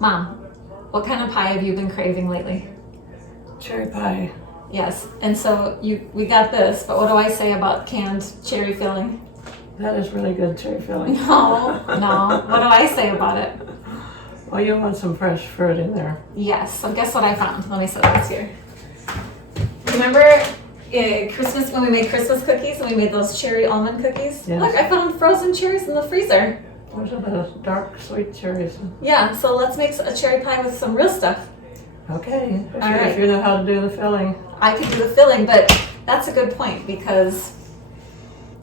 Mom, what kind of pie have you been craving lately? Cherry pie. Yes, and so we got this, but what do I say about canned cherry filling? That is really good cherry filling. No, no. What do I say about it? Well, you want some fresh fruit in there. Yes, so guess what I found? Let me set this here. Remember Christmas when we made Christmas cookies and we made those cherry almond cookies? Yes. Look, I found frozen cherries in the freezer. Those are the dark, sweet cherries. Yeah, so let's make a cherry pie with some real stuff. Okay, right. if you know how to do the filling. I could do the filling, but that's a good point because,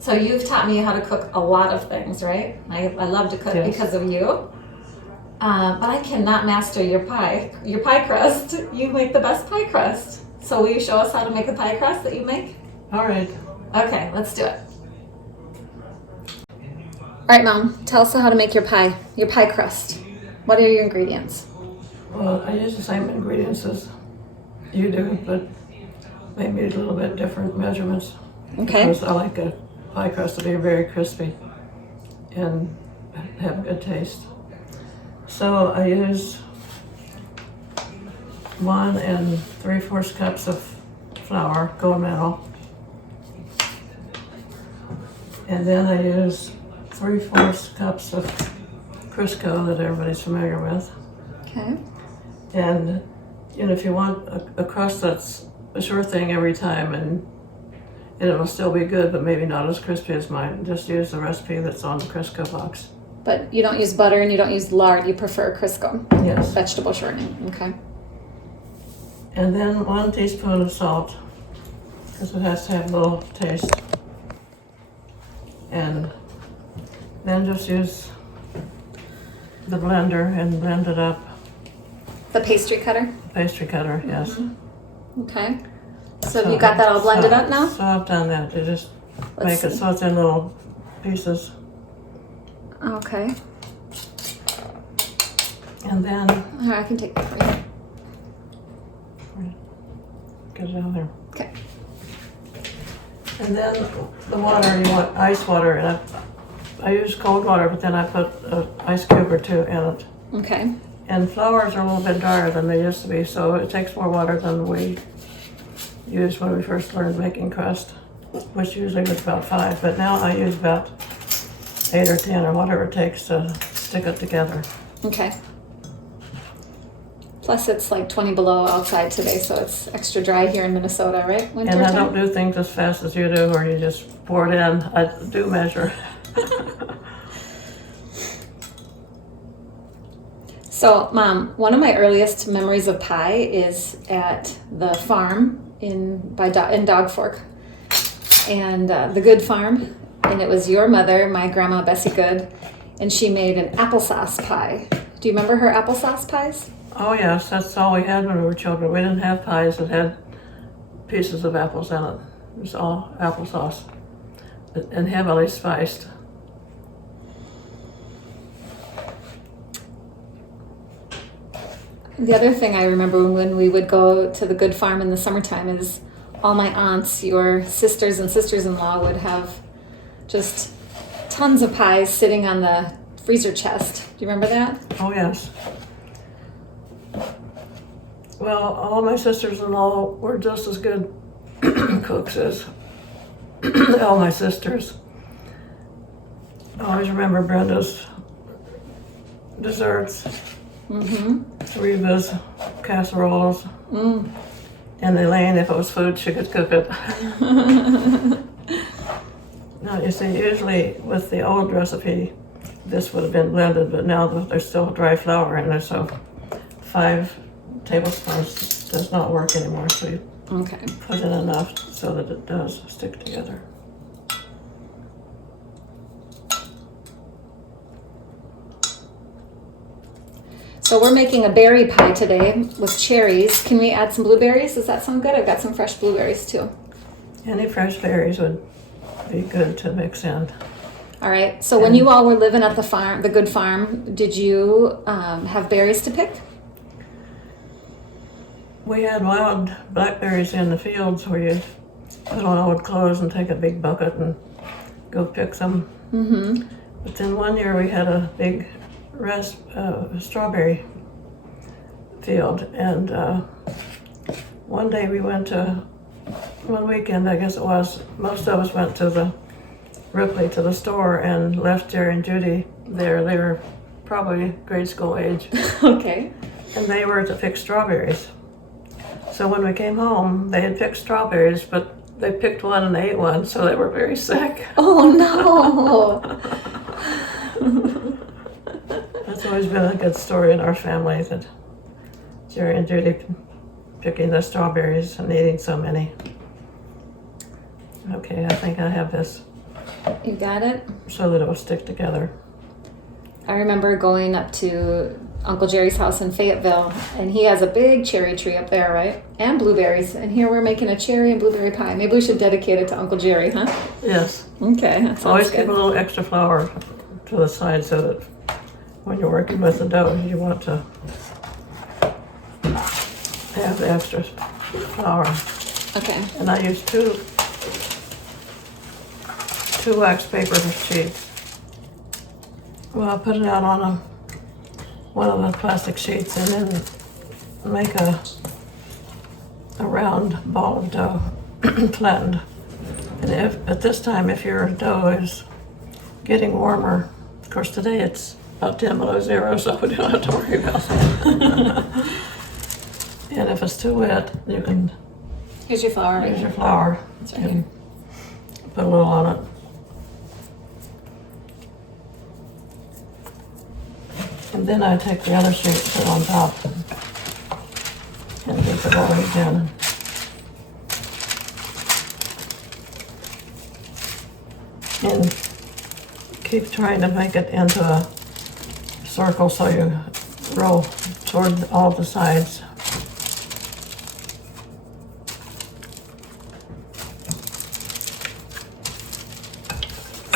so you've taught me how to cook a lot of things, right? I love to cook Yes. because of you. But I cannot master your pie crust. You make the best pie crust. So will you show us how to make a pie crust that you make? All right. Okay, let's do it. All right, Mom, tell us how to make your pie crust. What are your ingredients? Well, I use the same ingredients as you do, but maybe a little bit different measurements. Okay. Because I like a pie crust to be very crispy and have good taste. So I use 1 3/4 cups of flour, gold medal. And then I use 3/4 cups of Crisco that everybody's familiar with. Okay. And if you want a crust that's a sure thing every time and it will still be good, but maybe not as crispy as mine, just use the recipe that's on the Crisco box. But you don't use butter and you don't use lard. You prefer Crisco. Yes. Vegetable shortening. Okay. And then 1 teaspoon of salt, because it has to have a little taste. And then just use the blender and blend it up. The pastry cutter. Pastry cutter, yes. Okay. So have you got that all blended up now? So I've done that. You just Let's make it see. so it's in little pieces. Okay. And then All right, I can take that for you. get it out there. Okay. And then the water, you want ice water, and I use cold water, but then I put an ice cube or 2 in it. Okay. And flours are a little bit drier than they used to be, so it takes more water than we used when we first learned making crust, which usually was about 5, but now I use about 8 or 10 or whatever it takes to stick it together. Okay. Plus it's like 20 below outside today, so it's extra dry here in Minnesota, right? Winter And I time? don't do things as fast as you do, where you just pour it in. I do measure. So, Mom, one of my earliest memories of pie is at the farm in Dog Fork, and the Good Farm, and it was your mother, my grandma Bessie Good, and she made an applesauce pie. Do you remember her applesauce pies? Oh yes, that's all we had when we were children. We didn't have pies that had pieces of apples in it. It was all applesauce and heavily spiced. The other thing I remember when we would go to the Good Farm in the summertime is all my aunts, your sisters and sisters-in-law, would have just tons of pies sitting on the freezer chest. Do you remember that? Oh yes. Well, all my sisters-in-law were just as good cooks as all my sisters. I always remember Brenda's desserts, Reba's casseroles, and Elaine, if it was food, she could cook it. Now, you see, usually with the old recipe, this would have been blended, but now there's still dry flour in there, so 5 tablespoons does not work anymore, so you Okay. put in enough so that it does stick together. So we're making a berry pie today with cherries. Can we add some blueberries? Does that sound good? I've got some fresh blueberries too. Any fresh berries would be good to mix in. All right. So when you all were living at the farm, the Good Farm, did you have berries to pick? We had wild blackberries in the fields where you put on old clothes and take a big bucket and go pick them. But then one year we had a big strawberry field. And one day we went to, one weekend I guess it was, most of us went to the Ripley to the store and left Jerry and Judy there. They were probably grade school age. Okay. And they were to pick strawberries. So when we came home, they had picked strawberries, but they picked one and ate one, so they were very sick. Oh no! That's always been a good story in our family, that Jerry and Judy picking the strawberries and eating so many. Okay, I think I have this You got it? so that it will stick together. I remember going up to Uncle Jerry's house in Fayetteville, and he has a big cherry tree up there, right? And blueberries. And here we're making a cherry and blueberry pie. Maybe we should dedicate it to Uncle Jerry, huh? Yes. Okay, that sounds Always good. keep a little extra flour to the side so that when you're working with the dough, you want to have the extra flour. Okay. And I use two wax paper sheets. Well, I'll put it out on one of the plastic sheets and then make a round ball of dough, flattened. And at this time, if your dough is getting warmer, of course today it's about 10 below zero, so we don't have to worry about that. And if it's too wet, you can Here's your flour. use your flour That's right. and put a little on it. And then I take the other sheet, put it on top, and dip it all again. And keep trying to make it into a circle so you roll toward all the sides.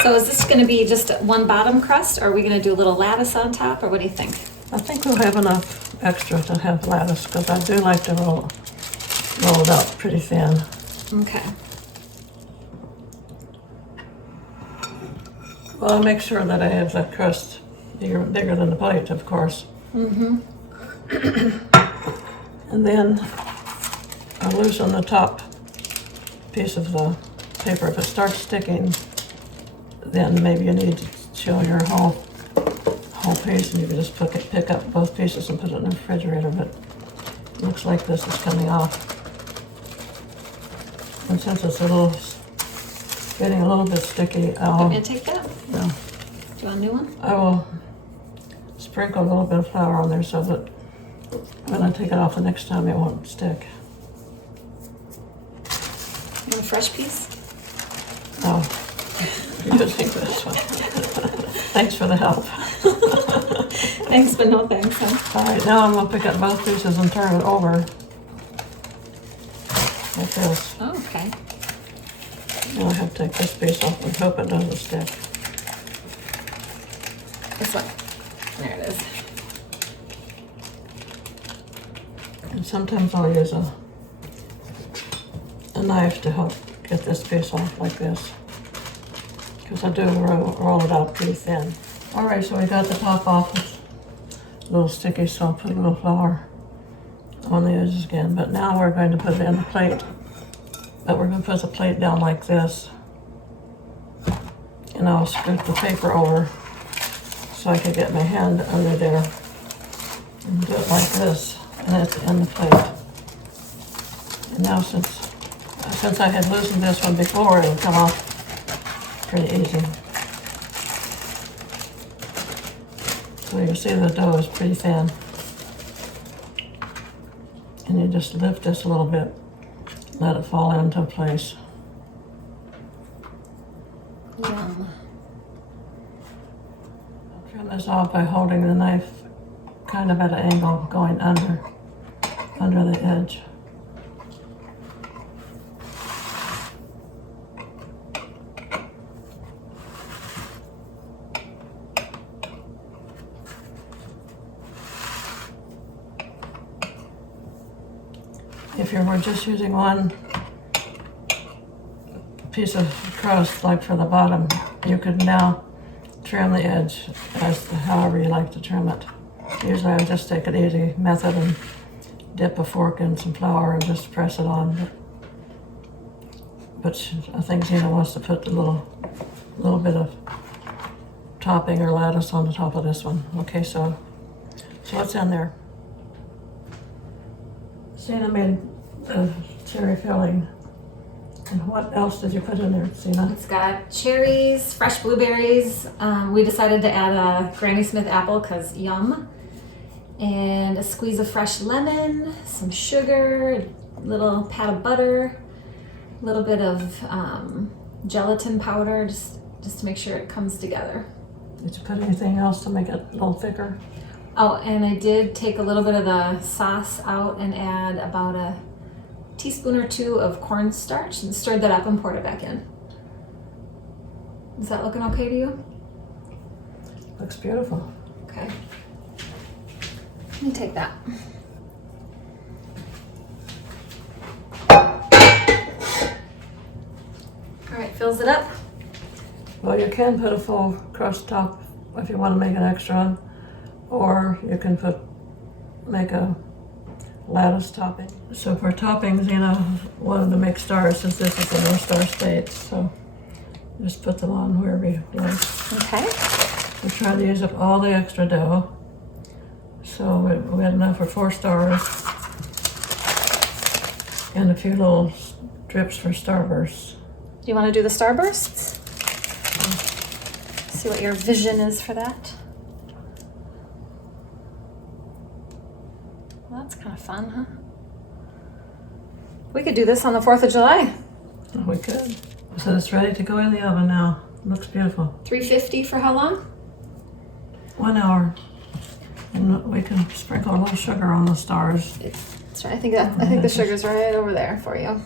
So is this going to be just one bottom crust, or are we going to do a little lattice on top, or what do you think? I think we'll have enough extra to have lattice, because I do like to roll it out pretty thin. Okay. Well, I'll make sure that I have the crust bigger than the plate, of course. Mm-hmm. And then I loosen the top piece of the paper. If it starts sticking, then maybe you need to show your whole piece, and you can just pick up both pieces and put it in the refrigerator. But it looks like this is coming off. And since it's getting a little bit sticky, Want me to take that? No, Do you want a new one? I will sprinkle a little bit of flour on there so that when I take it off the next time it won't stick. You want a fresh piece? No, you're using this one. Thanks for the help. Thanks, but no thanks, huh? All right, now I'm gonna pick up both pieces and turn it over like this. Oh, okay. Now I have to take this piece off and hope it doesn't stick. This one. There it is. And sometimes I'll use a knife to help get this piece off like this, because I do roll it out pretty thin. All right, so we got the top off. It's a little sticky, so I'll put a little flour on the edges again. But now we're going to put it in the plate. But we're going to put the plate down like this. And I'll scoot the paper over so I can get my hand under there and do it like this. And it's in the plate. And now since I had loosened this one before, it'll come off pretty easy. So you see the dough is pretty thin. And you just lift this a little bit, let it fall into place. Yum. Trim this off by holding the knife kind of at an angle, going under the edge. If you were just using one piece of crust, like for the bottom, you could now trim the edge however you like to trim it. Usually I just take an easy method and dip a fork in some flour and just press it on. But I think Zena wants to put a little bit of topping or lattice on the top of this one. Okay, so what's in there? Zena made the cherry filling. And what else did you put in there, Zena? It's got cherries, fresh blueberries. We decided to add a Granny Smith apple because yum. And a squeeze of fresh lemon, some sugar, a little pat of butter, a little bit of gelatin powder, just to make sure it comes together. Did you put anything else to make it a little thicker? Oh, and I did take a little bit of the sauce out and add about a teaspoon or two of cornstarch and stirred that up and poured it back in. Is that looking okay to you? Looks beautiful. Okay. Let me take that. All right, fills it up. Well, you can put a full crust top if you want to make an extra, or you can make a lattice topping. So for toppings, Zena wanted to make stars since this is the North Star States, so just put them on wherever you like. Okay. We're trying to use up all the extra dough. So we had enough for 4 stars and a few little drips for starbursts. Do you want to do the starbursts? See what your vision is for that. Well, that's kind of fun, huh? We could do this on the 4th of July. Oh, we could. So it's ready to go in the oven now. Looks beautiful. 350 for how long? 1 hour. And we can sprinkle a little sugar on the stars. That's right. I think the sugar's right over there for you.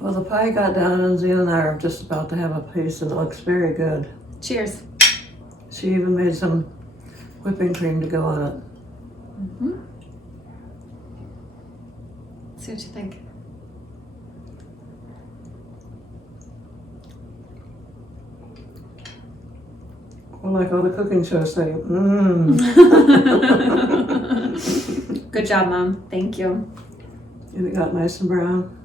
Well, the pie got done and Zena and I are just about to have a piece and it looks very good. Cheers. She even made some whipping cream to go on it. Mm-hmm. See what you think. Well, like all the cooking shows say, mmm. Good job, Mom. Thank you. And it got nice and brown.